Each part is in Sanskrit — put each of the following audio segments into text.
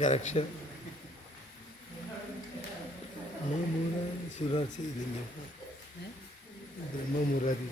करेक्शन मुरारी सुरासी लिंगम ब्रह्म मुरारी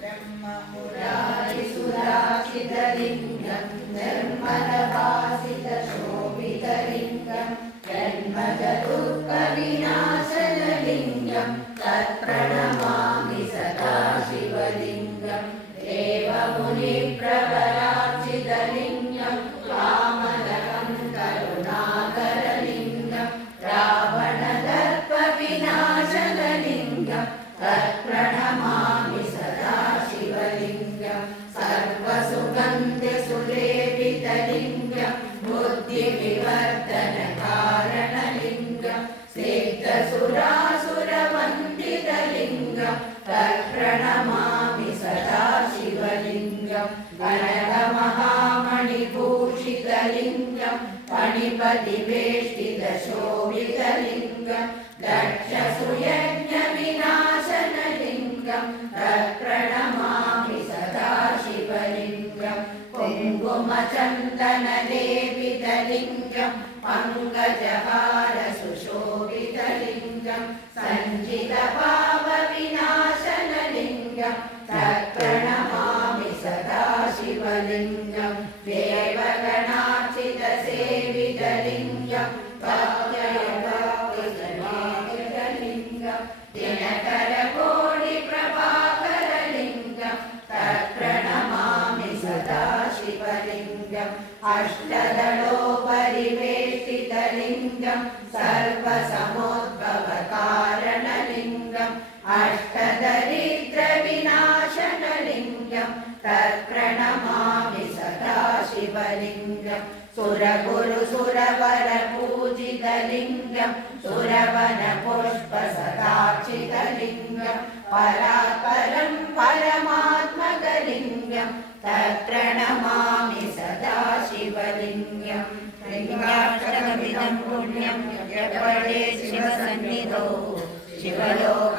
ब्रह्म मुरारी सुरासितलिंगं निर्मलवासितशोभितलिंगं जन्मजदुःखविनाशनलिंगं तत्प्रणमामि सदा शिवलिंगं देवमुनिप्रवरार्चितलिंगं कामदहं करुणाकरलिंगं रावणदर्पविनाशनलिंगं तत्प्रणमामि सदा शिवलिंगं सर्वसुगन्धिसुलेपितलिंगं बुद्धिविवर्धनकारणलिंगं सिद्धसुरासुरवन्दितलिंगं तत्प्रणमामि सदा शिवलिंगं कनकमहामणिभूषितलिंगं फणिपतिवेष्टितशोभितलिंगं दक्षसुयज्ञविनाशनलिंगं तत्प्रणमामि सदा शिवलिंगं कुङ्कुमचन्दनलेपितलिंगं पङ्कजहारसुशोभितलिंगं सञ्चितपापविनाशनलिंगं तत्प्रणमामि सदा शिवलिंगं देवगणार्चितसेवितलिंगं भक्तलिंगं दिनकरकोटिप्रभाकरलिंगं तत्प्रणमामि सदा शिवलिंगं अष्टदलोपरिवेष्टितलिंगं सर्वसमुद्भवकारणलिंगं अष्टदरिद्रविनाशनलिंगं तत्प्रणमामि सदा शिवलिंगं सुरगुरुसुरवरपूजितलिंगं सुरवनपुष्पसदार्चितलिंगं परात्परं परमात्मकलिंगं तत्प्रणमामि सदा शिवलिंगं लिंगाष्टकमिदं पुण्यं यः पठेत् शिवसन्निधौ शिवलोक